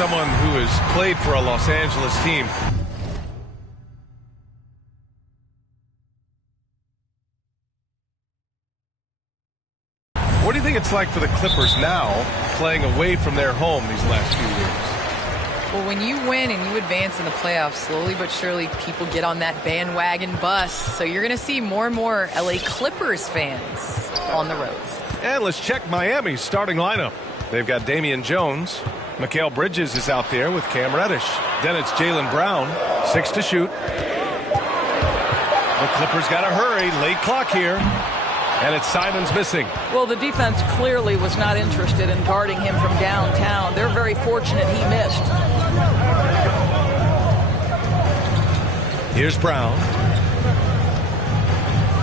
someone who has played for a Los Angeles team. What do you think it's like for the Clippers now, playing away from their home these last few years? Well, when you win and you advance in the playoffs, slowly but surely people get on that bandwagon bus. So you're going to see more and more LA Clippers fans on the road. And let's check Miami's starting lineup. They've got Damian Jones. Mikal Bridges is out there with Cam Reddish. Then it's Jaylen Brown, 6 to shoot. The Clippers got to hurry. Late clock here. And it's Simons missing. Well, the defense clearly was not interested in guarding him from downtown. They're very fortunate he missed. Here's Brown.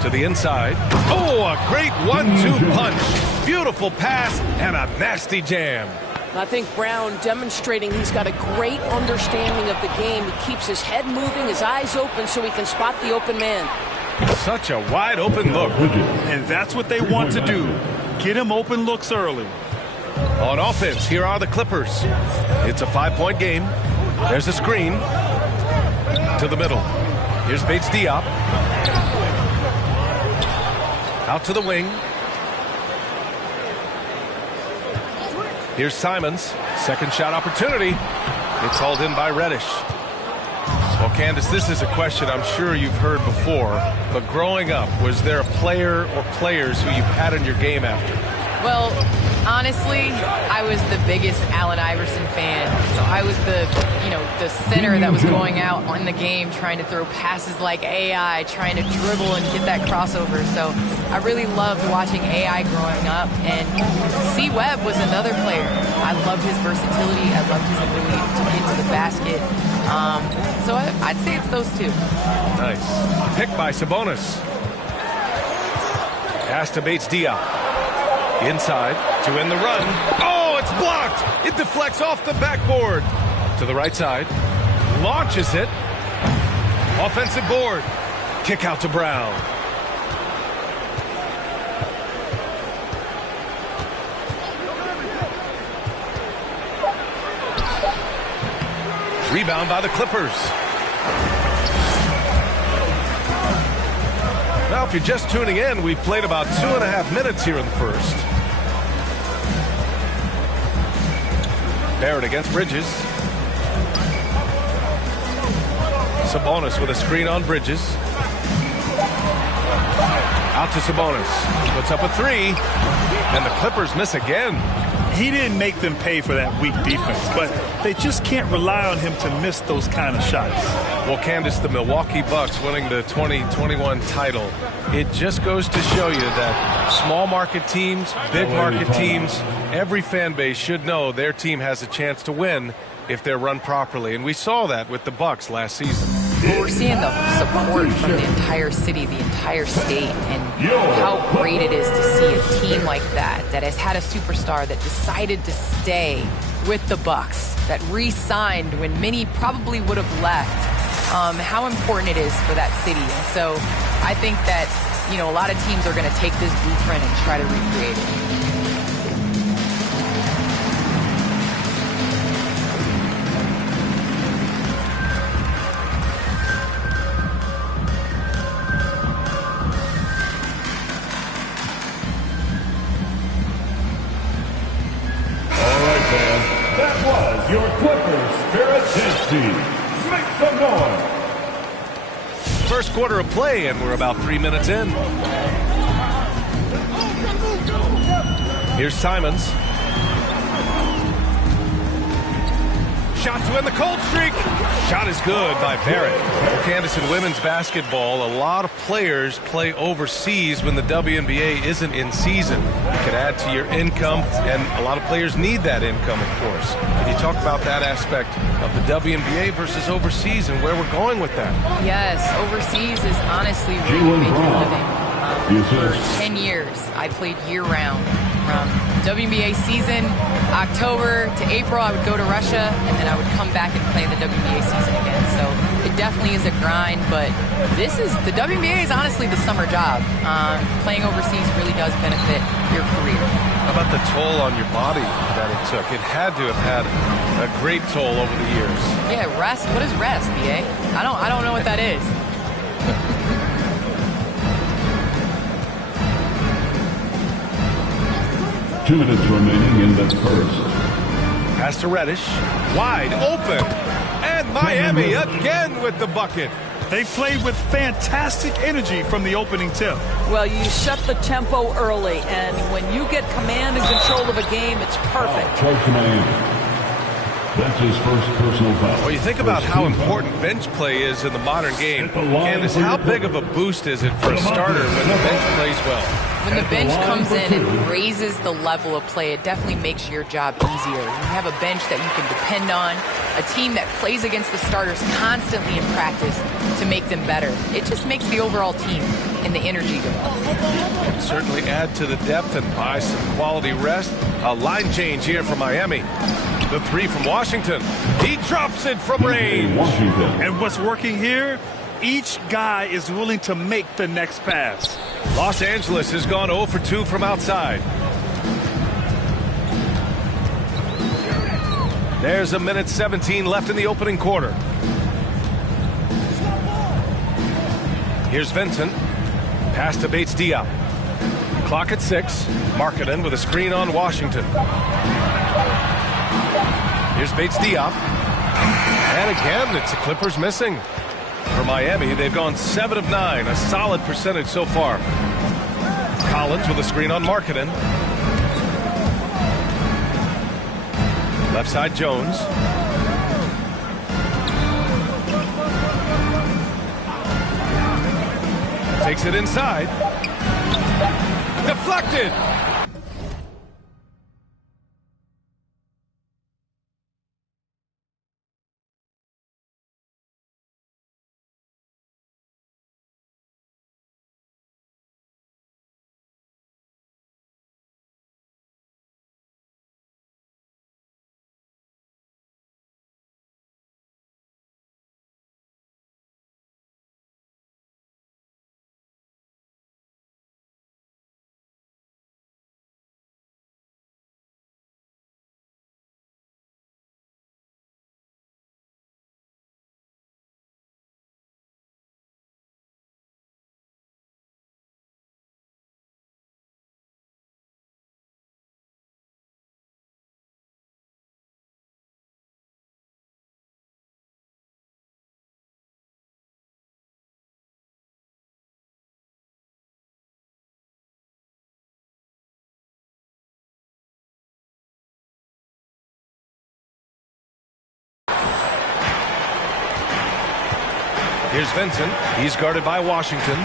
To the inside. Oh, a great 1-2 punch. Beautiful pass and a nasty jam. I think Brown demonstrating he's got a great understanding of the game. He keeps his head moving, his eyes open so he can spot the open man. Such a wide open look. And that's what they want to do. Get him open looks early. On offense, here are the Clippers. It's a 5-point game. There's a screen. To the middle. Here's Bates Diop. Out to the wing. Here's Simons. Second shot opportunity. It's hauled in by Reddish. Well, Candace, this is a question I'm sure you've heard before, but growing up, was there a player or players who you patterned your game after? Well, honestly, I was the biggest Allen Iverson fan. So I was the center that was going out on the game trying to throw passes like AI, trying to dribble and get that crossover. So I really loved watching AI growing up. And C. Webb was another player. I loved his versatility. I loved his ability to get to the basket. So I'd say it's those two. Nice. Pick by Sabonis. Pass to Bates Diop. Inside to end the run. Oh, it's blocked. It deflects off the backboard. To the right side. Launches it. Offensive board. Kick out to Brown. Rebound by the Clippers. Now, if you're just tuning in, we've played about 2.5 minutes here in the first. Barrett against Bridges. Sabonis with a screen on Bridges. Out to Sabonis. Puts up a three. And the Clippers miss again. He didn't make them pay for that weak defense, but they just can't rely on him to miss those kind of shots. Well, Candace, the Milwaukee Bucks winning the 2021 title, it just goes to show you that small market teams, big market teams, every fan base should know their team has a chance to win if they're run properly. And we saw that with the Bucks last season. Well, we're seeing the support from the entire city, the entire state, and how great it is to see a team like that has had a superstar that decided to stay with the Bucks, that re-signed when many probably would have left. How important it is for that city. And so I think that, a lot of teams are going to take this blueprint and try to recreate it. Your Clippers Spirit team. Make some noise. First quarter of play, and we're about 3 minutes in. Here's Simons. Shot to end the cold streak. Shot is good by Barrett. Well, Candace, in women's basketball, a lot of players play overseas when the WNBA isn't in season. You can add to your income, and a lot of players need that income, of course. Can you talk about that aspect of the WNBA versus overseas and where we're going with that? Yes, overseas is honestly really making a living. For 10 years, I played year-round. From WNBA season, October to April, I would go to Russia, and then I would come back and play in the WNBA season again. So it definitely is a grind, but the WNBA is honestly the summer job. Playing overseas really does benefit your career. How about the toll on your body that it took? It had to have had a great toll over the years. Yeah, rest. What is rest, BA? I don't know what that is. 2 minutes remaining in the first. Pass to Reddish. Wide open. And Miami again with the bucket. They played with fantastic energy from the opening tip. Well, you set the tempo early, and when you get command and control of a game, it's perfect. Miami. That's his first personal foul. Well, you think about how important bench play is in the modern game. Candace, how big of a boost is it for a starter when the bench plays well? When the bench comes in and raises the level of play, it definitely makes your job easier. You have a bench that you can depend on, a team that plays against the starters constantly in practice to make them better. It just makes the overall team and the energy go up. Certainly add to the depth and buy some quality rest. A line change here for Miami. The three from Washington. He drops it from range. And what's working here? Each guy is willing to make the next pass. Los Angeles has gone 0 for 2 from outside. There's a minute 17 left in the opening quarter. Here's Vincent. Pass to Bates Diop. Clock at 6. Markkanen with a screen on Washington. Here's Bates Diop. And again, it's the Clippers missing. For Miami, they've gone 7 of 9, a solid percentage so far. Collins with a screen on Markkanen. Left side Jones. Takes it inside. Deflected. Here's Vincent. He's guarded by Washington.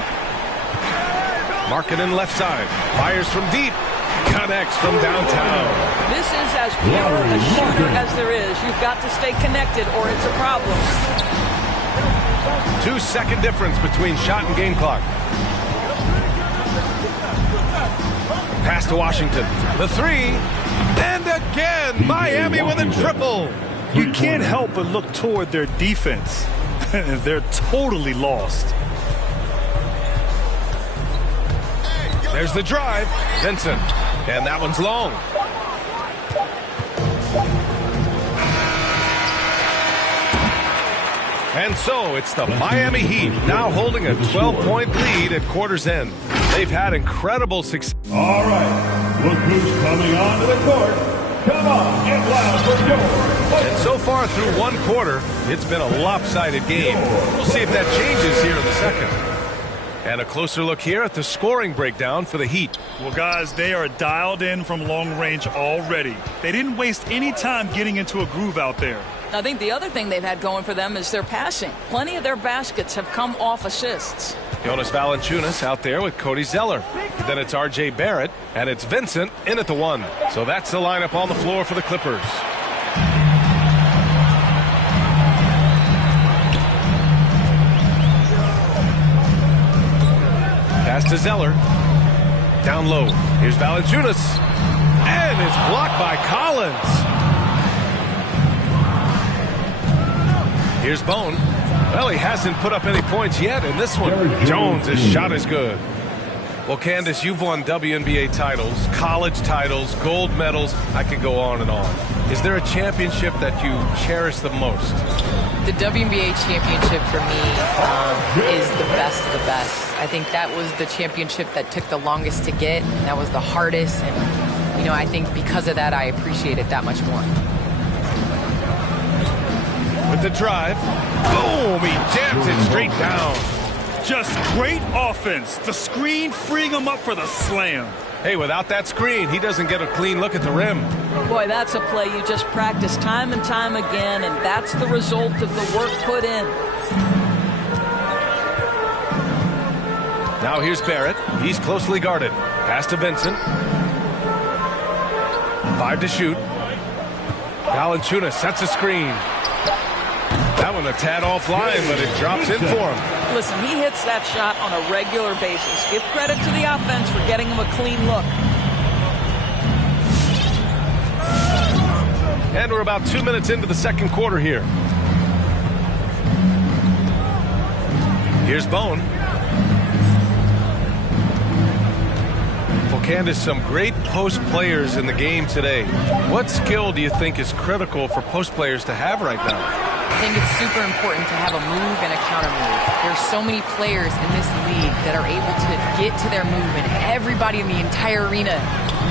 Markkanen left side. Fires from deep. Connects from downtown. This is as pure a shooter as there is. You've got to stay connected or it's a problem. 2-second difference between shot and game clock. Pass to Washington. The three. And again, Miami with a triple. You can't help but look toward their defense. They're totally lost. There's the drive. Vincent. And that one's long. And so it's the Miami Heat now holding a 12-point lead at quarter's end. They've had incredible success. All right. Look who's coming onto the court. Come on, get loud for yours. And so far through one quarter, it's been a lopsided game. We'll see if that changes here in the second. And a closer look here at the scoring breakdown for the Heat. Well, guys, they are dialed in from long range already. They didn't waste any time getting into a groove out there. I think the other thing they've had going for them is their passing. Plenty of their baskets have come off assists. Jonas Valanciunas out there with Cody Zeller. Then it's R.J. Barrett, and it's Vincent in at the 1. So that's the lineup on the floor for the Clippers. Pass to Zeller. Down low. Here's Valanciunas. And it's blocked by Collins. Here's Bone. Well, he hasn't put up any points yet in this one. Jones, his shot is good. Well, Candace, you've won WNBA titles, college titles, gold medals. I could go on and on. Is there a championship that you cherish the most? The WNBA championship for me is the best of the best. I think that was the championship that took the longest to get. And that was the hardest. And, you know, I think because of that, I appreciate it that much more. With the drive. Boom! He jams it straight down. Just great offense. The screen freeing him up for the slam. Hey, without that screen, he doesn't get a clean look at the rim. Boy, that's a play you just practice time and time again, and that's the result of the work put in. Now here's Barrett. He's closely guarded. Pass to Vincent. 5 to shoot. Valanciunas sets a screen. That one a tad offline, but it drops in for him. Listen, he hits that shot on a regular basis. Give credit to the offense for getting him a clean look. And we're about 2 minutes into the second quarter here. Here's Bone. Well, Candace, some great post players in the game today. What skill do you think is critical for post players to have right now? I think it's super important to have a move and a counter move. There's so many players in this league that are able to get to their move, and everybody in the entire arena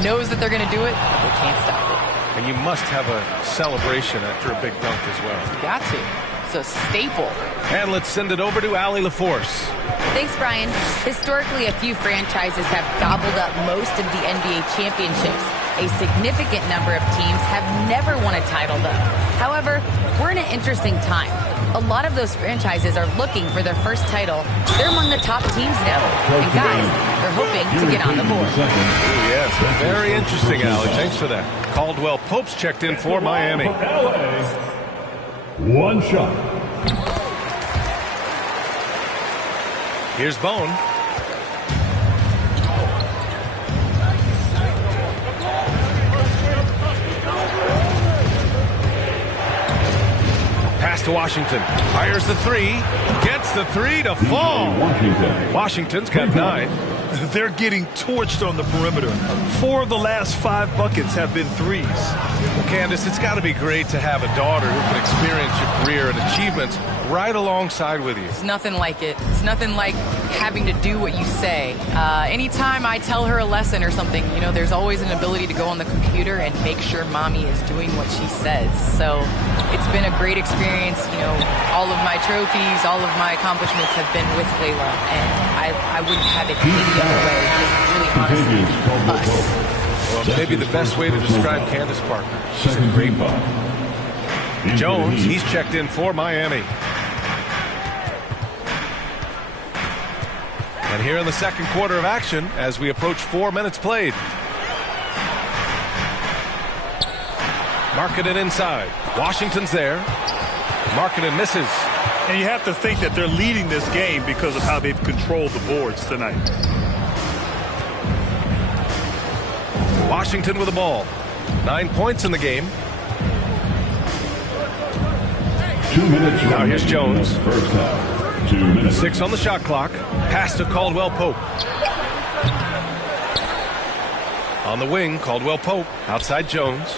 knows that they're going to do it, but they can't stop it. And you must have a celebration after a big dunk as well. You got to. It's a staple. And let's send it over to Allie LaForce. Thanks, Brian. Historically, a few franchises have gobbled up most of the NBA championships. A significant number of teams have never won a title, though. However, we're in an interesting time. A lot of those franchises are looking for their first title. They're among the top teams now. And guys, they're hoping to get on the board. Ooh, yes, very interesting, Allie. Thanks for that. Caldwell Pope's checked in for Miami. One shot. Here's Bone. Pass to Washington. Fires the three. Gets the three to fall. Washington's got 9. They're getting torched on the perimeter. 4 of the last 5 buckets have been threes. Well, Candace, it's got to be great to have a daughter who can experience your career and achievements right alongside with you. It's nothing like it. It's nothing like having to do what you say. Anytime I tell her a lesson or something, you know, there's always an ability to go on the computer and make sure mommy is doing what she says. So it's been a great experience. You know, all of my trophies, all of my accomplishments have been with Layla, and I wouldn't have it any other way. Just really honestly, us. Well, maybe the best way to describe Candace Parker. She's a great ball. Jones, he's checked in for Miami. And here in the second quarter of action, as we approach 4 minutes played. Markkanen inside. Washington's there. Markkanen misses. And you have to think that they're leading this game because of how they've controlled the boards tonight. Washington with the ball. 9 points in the game. 2 minutes. Now here's Jones. First half. 2 minutes. 6 on the shot clock. Pass to Caldwell Pope. On the wing, Caldwell Pope. Outside Jones.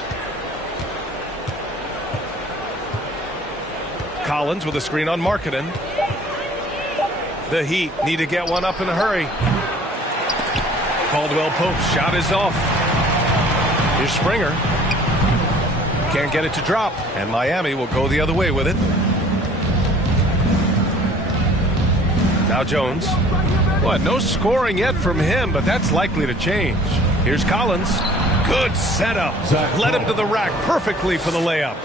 Collins with a screen on Markkanen. The Heat need to get one up in a hurry. Caldwell Pope's shot is off. Here's Springer. Can't get it to drop. And Miami will go the other way with it. Now Jones. What? No scoring yet from him, but that's likely to change. Here's Collins. Good setup. Led him to the rack perfectly for the layup.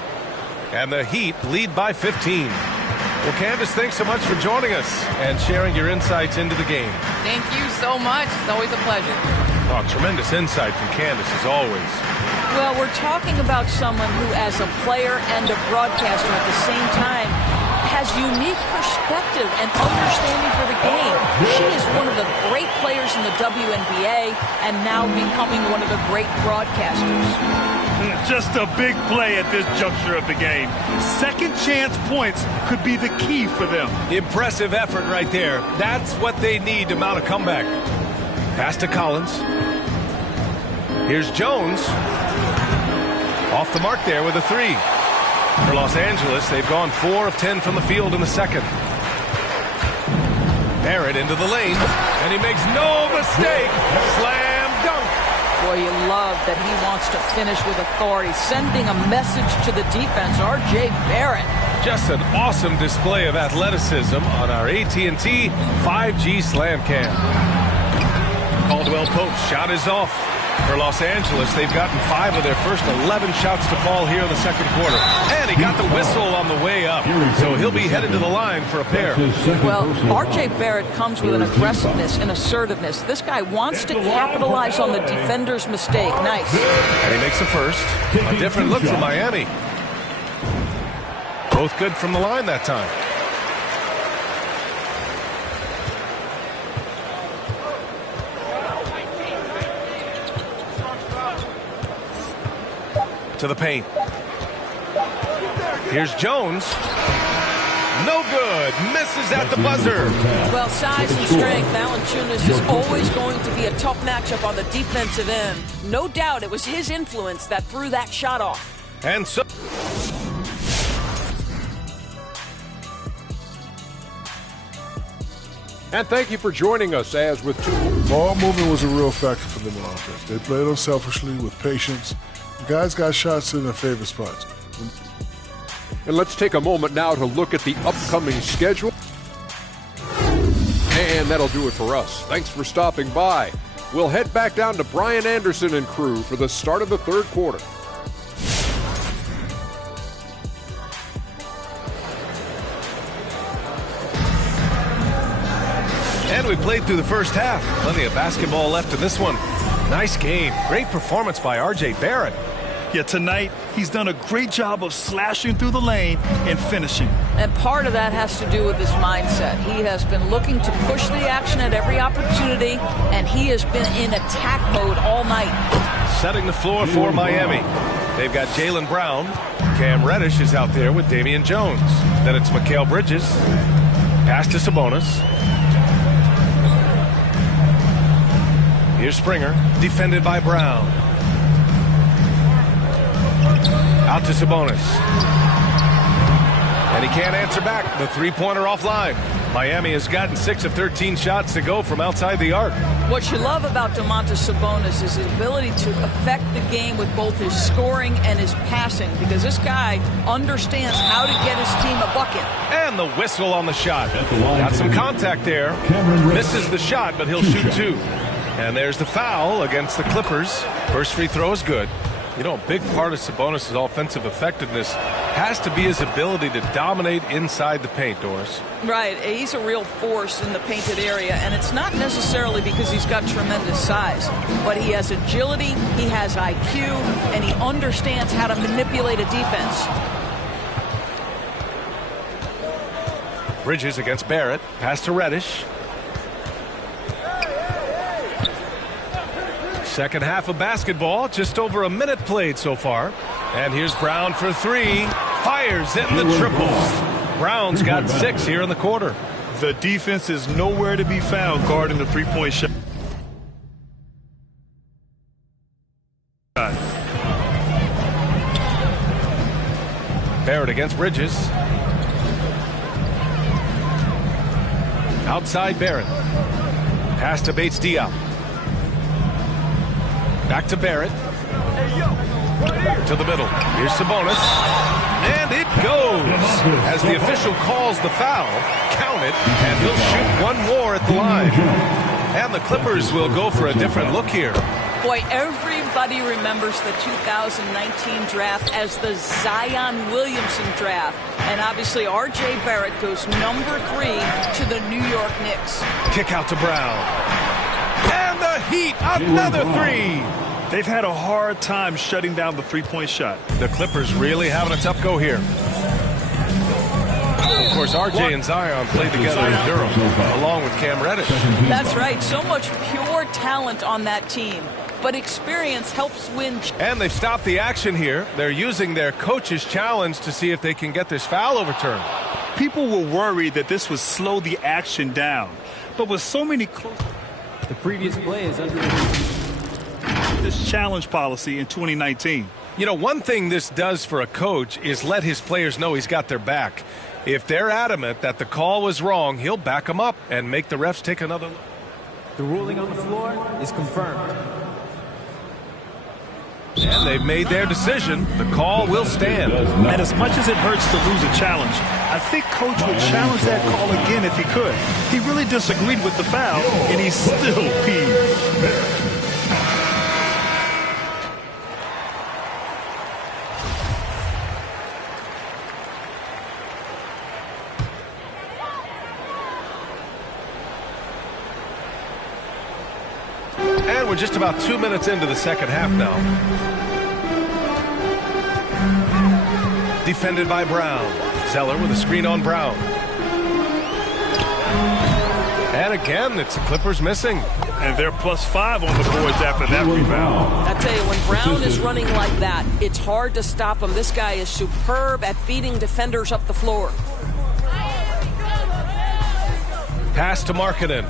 And the Heat lead by 15. Well, Candace, thanks so much for joining us and sharing your insights into the game. Thank you so much. It's always a pleasure. Oh, tremendous insight from Candace, as always. Well, we're talking about someone who, as a player and a broadcaster at the same time, has unique perspective and understanding for the game. She is one of the great players in the WNBA and now becoming one of the great broadcasters. Just a big play at this juncture of the game. Second chance points could be the key for them. Impressive effort right there. That's what they need to mount a comeback. Pass to Collins. Here's Jones. Off the mark there with a three. For Los Angeles, they've gone 4 of 10 from the field in the second. Barrett into the lane, and he makes no mistake. Slam dunk. Boy, you love that he wants to finish with authority, sending a message to the defense. R.J. Barrett. Just an awesome display of athleticism on our AT&T 5G Slam Cam. Caldwell Pope's shot is off. For Los Angeles, they've gotten 5 of their first 11 shots to fall here in the second quarter. And he got the whistle on the way up, so he'll be headed to the line for a pair. Well, R.J. Barrett comes with an aggressiveness and assertiveness. This guy wants to capitalize on the defender's mistake. Nice. And he makes the first. A different look for Miami. Both good from the line that time. To the paint. Here's Jones. No good. Misses at the buzzer. Well, size and strength, Valanciunas is always going to be a tough matchup on the defensive end. No doubt it was his influence that threw that shot off. And so... And thank you for joining us as with two. Ball movement was a real factor for them on offense. They played unselfishly with patience. The guys got shots in their favorite spots. And let's take a moment now to look at the upcoming schedule. And that'll do it for us. Thanks for stopping by. We'll head back down to Brian Anderson and crew for the start of the third quarter. And we played through the first half. Plenty of basketball left in this one. Nice game. Great performance by R.J. Barrett. Yeah, tonight he's done a great job of slashing through the lane and finishing. And part of that has to do with his mindset. He has been looking to push the action at every opportunity, and he has been in attack mode all night. Setting the floor for Miami. They've got Jaylen Brown. Cam Reddish is out there with Damian Jones. Then it's Mikal Bridges. Pass to Sabonis. Here's Springer, defended by Brown. Out to Sabonis. And he can't answer back. The three-pointer offline. Miami has gotten 6 of 13 shots to go from outside the arc. What you love about Domantas Sabonis is his ability to affect the game with both his scoring and his passing, because this guy understands how to get his team a bucket. And the whistle on the shot. Got some contact there. Misses the shot, but he'll shoot 2. And there's the foul against the Clippers. First free throw is good. You know, a big part of Sabonis' offensive effectiveness has to be his ability to dominate inside the paint, Doris. Right. He's a real force in the painted area, and it's not necessarily because he's got tremendous size, but he has agility, he has IQ, and he understands how to manipulate a defense. Bridges against Barrett. Pass to Reddish. Second half of basketball, just over a minute played so far. And here's Brown for 3. Fires in the triples. Brown's got 6 here in the quarter. The defense is nowhere to be found guarding the three-point shot. Barrett against Bridges. Outside Barrett. Pass to Bates-Diop. Back to Barrett. To the middle. Here's Sabonis. And it goes. As the official calls the foul, count it, and he'll shoot 1 more at the line. And the Clippers will go for a different look here. Boy, everybody remembers the 2019 draft as the Zion Williamson draft. And obviously, R.J. Barrett goes number 3 to the New York Knicks. Kick out to Brown. And the Heat, another 3. They've had a hard time shutting down the three-point shot. The Clippers really having a tough go here. Of course, RJ and Zion played together in Durham, along with Cam Reddish. That's right. So much pure talent on that team. But experience helps win. And they've stopped the action here. They're using their coach's challenge to see if they can get this foul overturned. People were worried that this would slow the action down. But with so many close... The previous play is under this challenge policy in 2019. You know, one thing this does for a coach is let his players know he's got their back. If they're adamant that the call was wrong, he'll back them up and make the refs take another look. The ruling on the floor is confirmed. And they've made their decision. The call will stand. And as much as it hurts to lose a challenge, I think Coach would challenge that call again if he could. He really disagreed with the foul, and he's still peeved. And we're just about 2 minutes into the second half now. Defended by Brown. Zeller with a screen on Brown. And again, it's the Clippers missing. And they're +5 on the boards after that rebound. I tell you, when Brown is running like that, it's hard to stop him. This guy is superb at beating defenders up the floor. Pass to Markkanen.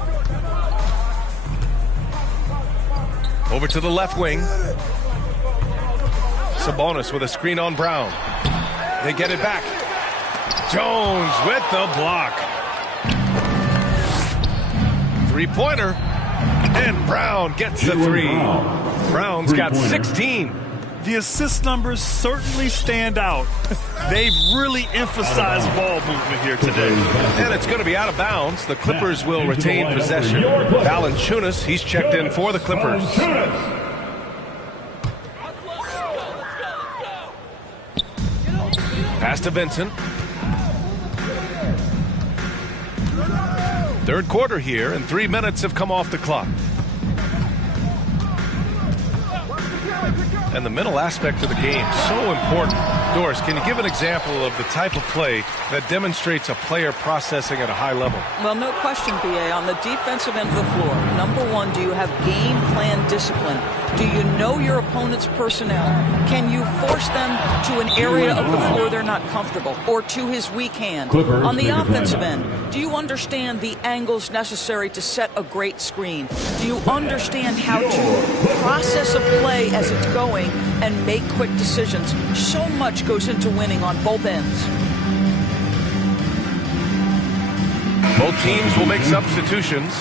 Over to the left wing. Sabonis with a screen on Brown. They get it back. Jones with the block. Three-pointer. And Brown gets the three. Brown's got 16. The assist numbers certainly stand out. They've really emphasized ball movement here today. And it's going to be out of bounds. The Clippers will retain possession. Valanciunas, he's checked in for the Clippers. Pass to Vincent. Third quarter here, and 3 minutes have come off the clock. And the mental aspect of the game, so important. Doris, can you give an example of the type of play that demonstrates a player processing at a high level? Well, no question, B.A. On the defensive end of the floor, number one, do you have game plan discipline? Do you know your opponent's personnel? Can you force them to an area of the floor they're not comfortable or to his weak hand? On the offensive end, do you understand the angles necessary to set a great screen? Do you understand how to process a play as it's going and make quick decisions? So much goes into winning on both ends. Both teams will make substitutions.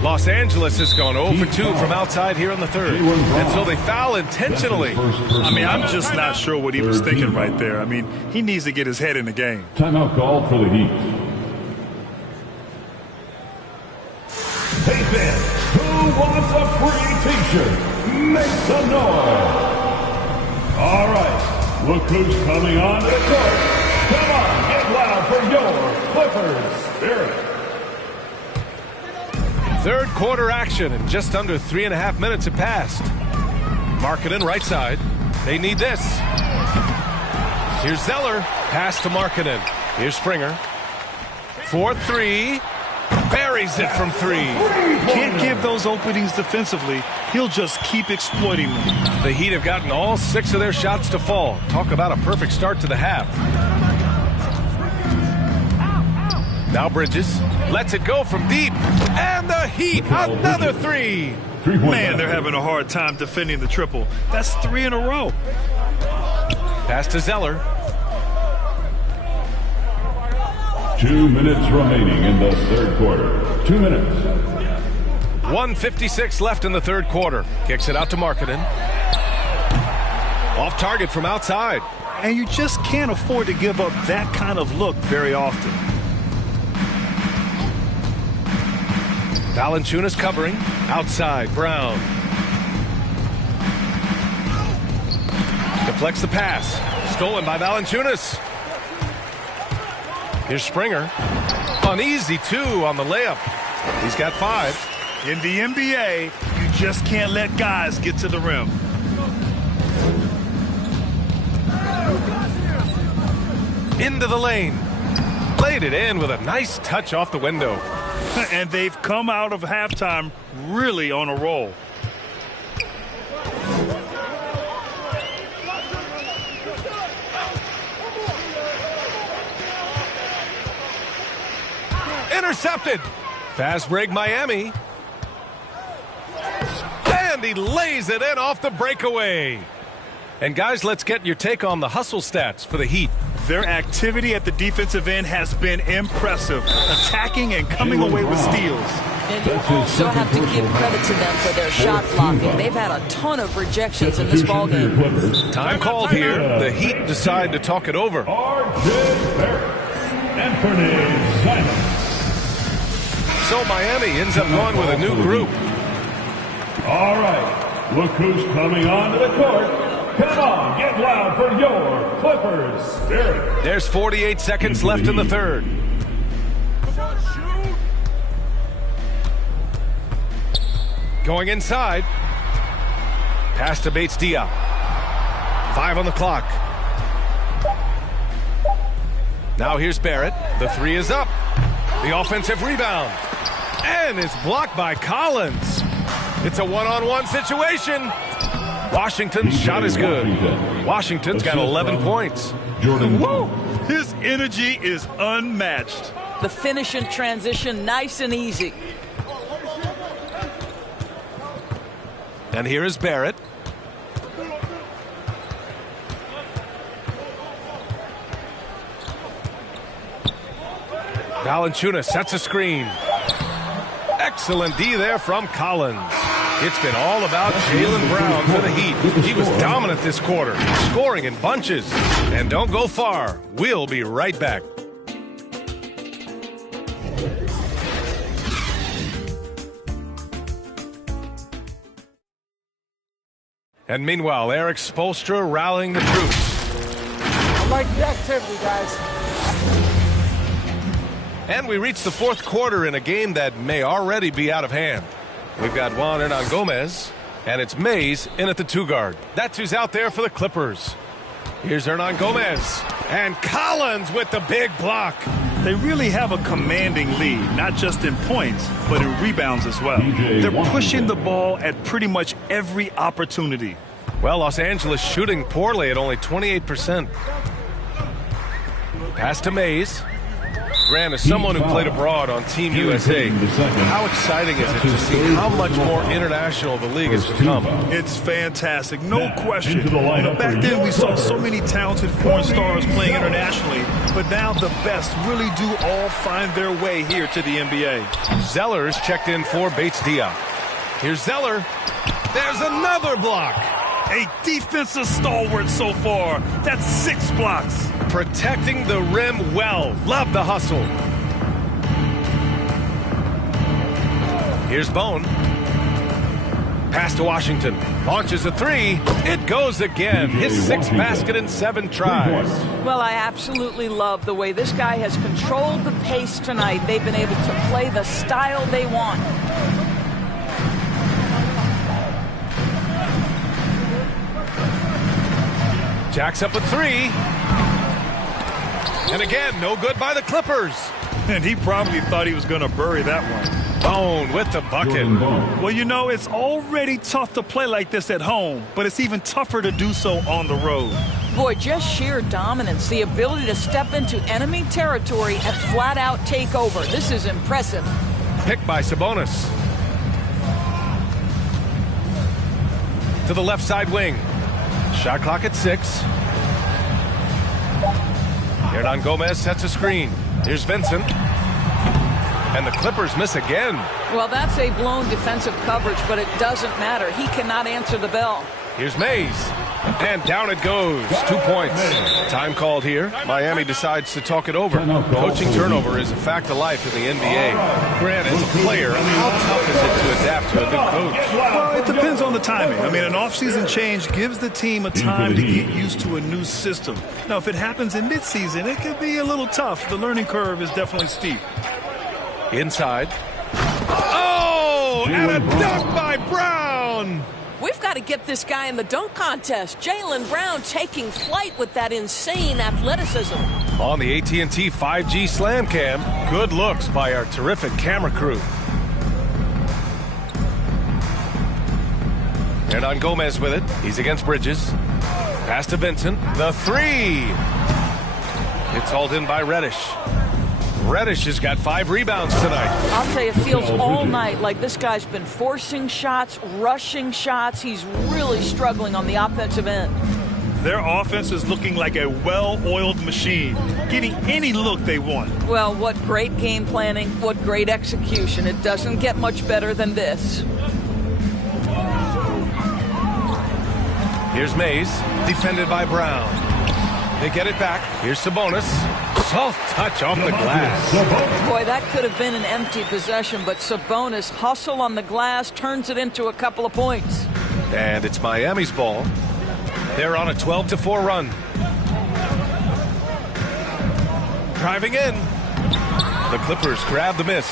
Los Angeles has gone 0 for 2 from outside here in the third. And so they foul intentionally. I mean, I'm just not sure what he was thinking right there. I mean, he needs to get his head in the game. Timeout called for the Heat. Hey, Ben, who wants a free T-shirt? Make some noise. All right, look who's coming on to the court. Come on, get loud for your Clippers Spirit. Third quarter action, and just under 3.5 minutes have passed. Markkanen right side. They need this. Here's Zeller. Pass to Markkanen. Here's Springer. 4-3. Buries it from 3. Can't give those openings defensively. He'll just keep exploiting them. The Heat have gotten all 6 of their shots to fall. Talk about a perfect start to the half. Now Bridges lets it go from deep. And the Heat, another 3. Man, they're having a hard time defending the triple. That's 3 in a row. Pass to Zeller. 2 minutes remaining in the third quarter. 2 minutes. 1:56 left in the third quarter. Kicks it out to Markkanen. Off target from outside. And you just can't afford to give up that kind of look very often. Valanciunas covering. Outside, Brown. Deflects the pass. Stolen by Valanciunas. Here's Springer. An easy 2 on the layup. He's got 5. In the NBA, you just can't let guys get to the rim. Into the lane. Laid it in with a nice touch off the window. And they've come out of halftime really on a roll. Intercepted. Fast break Miami. And he lays it in off the breakaway. And guys, let's get your take on the hustle stats for the Heat. Their activity at the defensive end has been impressive, attacking and coming away with steals. And you also have to give credit to them for their shot blocking. They've had a ton of rejections in this ballgame. Time called here. The Heat decide to talk it over. R.J. Barrett. Anthony Simons. So Miami ends up going with a new group. All right, look who's coming onto the court. Come on, get loud for your Clippers Spirit. There's 48 seconds left in the third. Going inside. Pass to Bates-Diop. 5 on the clock. Now here's Barrett. The 3 is up. The offensive rebound. And it's blocked by Collins. It's a one-on-one situation. Washington's shot is good. Washington's got 11 points. Woo! His energy is unmatched. The finish in transition, nice and easy. And here is Barrett. Valanciunas sets a screen. Excellent D there from Collins. It's been all about Jaylen Brown for the Heat. He was dominant this quarter, scoring in bunches. And don't go far. We'll be right back. And meanwhile, Eric Spoelstra rallying the troops. I like the activity, guys. And we reach the fourth quarter in a game that may already be out of hand. We've got Juan Hernan-Gomez, and it's Mays in at the 2 guard. That's who's out there for the Clippers. Here's Hernan-Gomez, and Collins with the big block. They really have a commanding lead, not just in points, but in rebounds as well. They're pushing the ball at pretty much every opportunity. Well, Los Angeles shooting poorly at only 28%. Pass to Mays. Grant, as someone who played abroad on Team USA, how exciting is it to see how much more international the league has become? It's fantastic, no question. Back then we saw so many talented foreign stars playing internationally, but now the best really do all find their way here to the NBA. Zeller's checked in for Bates-Diop. Here's Zeller. There's another block. A defensive stalwart so far. That's 6 blocks. Protecting the rim well. Love the hustle. Here's Bone. Pass to Washington. Launches a 3. It goes again. His 6th basket in 7 tries. Well, I absolutely love the way this guy has controlled the pace tonight. They've been able to play the style they want. Jacks up a 3. And again, no good by the Clippers. And he probably thought he was going to bury that one. Bone with the bucket. Well, you know, it's already tough to play like this at home, but it's even tougher to do so on the road. Boy, just sheer dominance, the ability to step into enemy territory and flat out take over. This is impressive. Picked by Sabonis. To the left side wing. Shot clock at 6. Hernan-Gomez sets a screen. Here's Vincent. And the Clippers miss again. Well, that's a blown defensive coverage, but it doesn't matter. He cannot answer the bell. Here's Mays. And down it goes. 2 points. Time called here. Miami decides to talk it over. Coaching turnover is a fact of life in the NBA. Grant, as a player, how tough is it to adapt to a new coach. Well, it depends on the timing. I mean, an offseason change gives the team a time to get used to a new system. Now, if it happens in midseason, it could be a little tough. The learning curve is definitely steep. Inside. Oh, and a dunk by Brown. We've got to get this guy in the dunk contest. Jaylen Brown taking flight with that insane athleticism. On the AT&T 5G Slam Cam, good looks by our terrific camera crew. And on Gomez with it. He's against Bridges. Pass to Vincent. The three. It's hauled in by Reddish. Reddish has got 5 rebounds tonight. I'll tell you, it feels all night like this guy's been forcing shots, rushing shots. He's really struggling on the offensive end. Their offense is looking like a well-oiled machine, getting any look they want. Well, what great game planning, what great execution. It doesn't get much better than this. Here's Mays, defended by Brown. They get it back. Here's Sabonis. Soft touch off the glass. Boy, that could have been an empty possession, but Sabonis hustle on the glass, turns it into a couple of points. And it's Miami's ball. They're on a 12-4 run. Driving in. The Clippers grab the miss.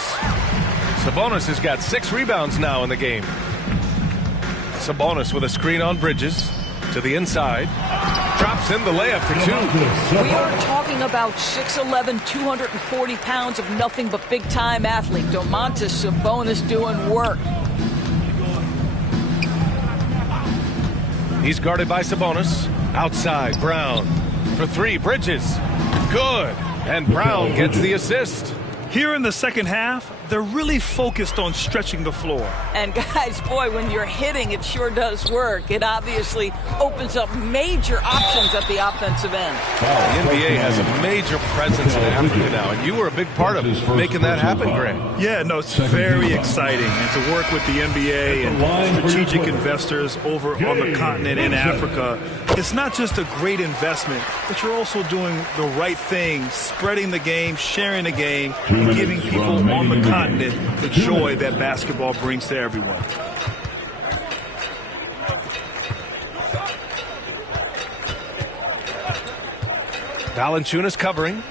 Sabonis has got 6 rebounds now in the game. Sabonis with a screen on Bridges. To the inside. Drops in the layup for 2. We are talking about 6'11", 240 pounds of nothing but big-time athlete. Domantas Sabonis doing work. He's guarded by Sabonis. Outside, Brown. For 3, Bridges. Good. And Brown gets the assist. Here in the second half, they're really focused on stretching the floor. And guys, boy, when you're hitting, it sure does work. It obviously opens up major options at the offensive end. The NBA has a major presence in Africa now, and you were a big part of making that happen, Grant. Yeah, no, it's very exciting. And to work with the NBA and strategic investors over on the continent in Africa, it's not just a great investment, but you're also doing the right thing, spreading the game, sharing the game, and giving people on the continent the joy that basketball brings to everyone. Valanciunas covering.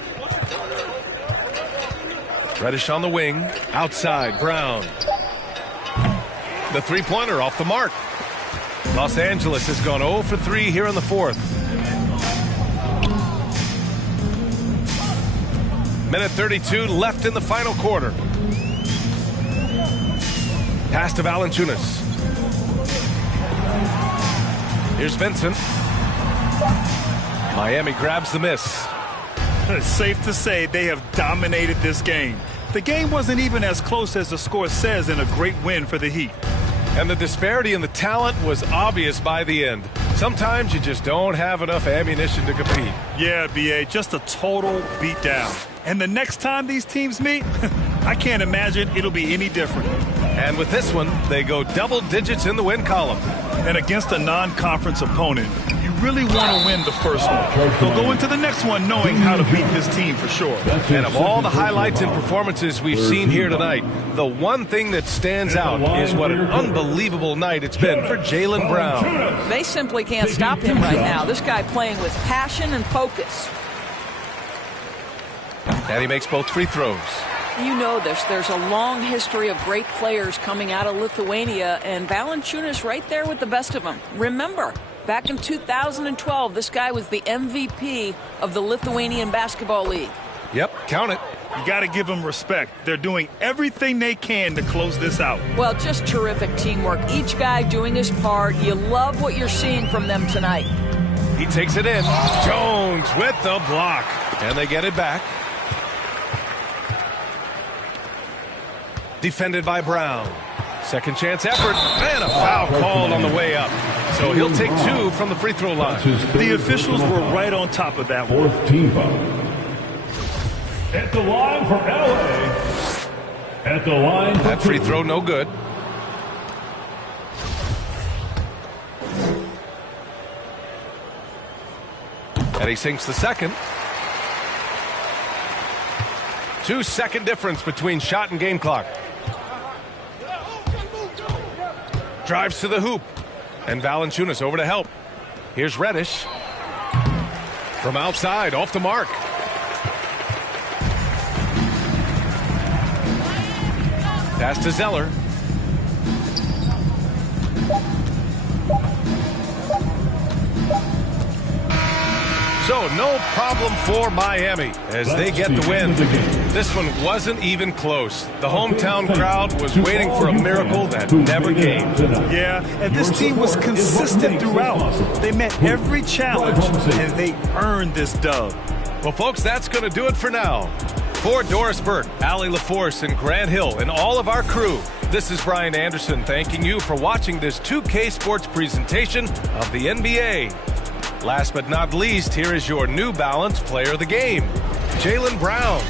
Reddish on the wing. Outside, Brown. The three-pointer off the mark. Los Angeles has gone 0 for 3 here in the fourth. Minute 32 left in the final quarter. Pass to Valanciunas. Here's Vincent. Miami grabs the miss. It's safe to say they have dominated this game. The game wasn't even as close as the score says in a great win for the Heat. And the disparity in the talent was obvious by the end. Sometimes you just don't have enough ammunition to compete. Yeah, B.A., just a total beatdown. And the next time these teams meet, I can't imagine it'll be any different. And with this one, they go double digits in the win column. And against a non-conference opponent, you really want to win the first one. They'll go into the next one knowing how to beat this team for sure. And of all the highlights and performances we've seen here tonight, the one thing that stands out is what an unbelievable night it's been for Jaylen Brown. They simply can't stop him right now. This guy playing with passion and focus. And he makes both free throws. You know this. There's a long history of great players coming out of Lithuania, and Valanciunas right there with the best of them. Remember, back in 2012, this guy was the MVP of the Lithuanian Basketball League. Yep, count it. You got to give them respect. They're doing everything they can to close this out. Well, just terrific teamwork. Each guy doing his part. You love what you're seeing from them tonight. He takes it in. Jones with the block. And they get it back. Defended by Brown. Second chance effort. And a foul called on the way up. So he'll take 2 from the free throw line. The officials were right on top of that one. Fourth team foul. At the line for LA. At the line for that free throw no good. And he sinks the second. 2-second difference between shot and game clock. Drives to the hoop. And Valanciunas over to help. Here's Reddish. From outside, off the mark. Pass to Zeller. So no problem for Miami as they get the win. This one wasn't even close. The hometown crowd was waiting for a miracle that never came. Yeah, and this team was consistent throughout. They met every challenge, and they earned this dub. Well, folks, that's going to do it for now. For Doris Burke, Allie LaForce, and Grant Hill, and all of our crew, this is Brian Anderson thanking you for watching this 2K Sports presentation of the NBA. Last but not least, here is your New Balance Player of the Game, Jaylen Brown.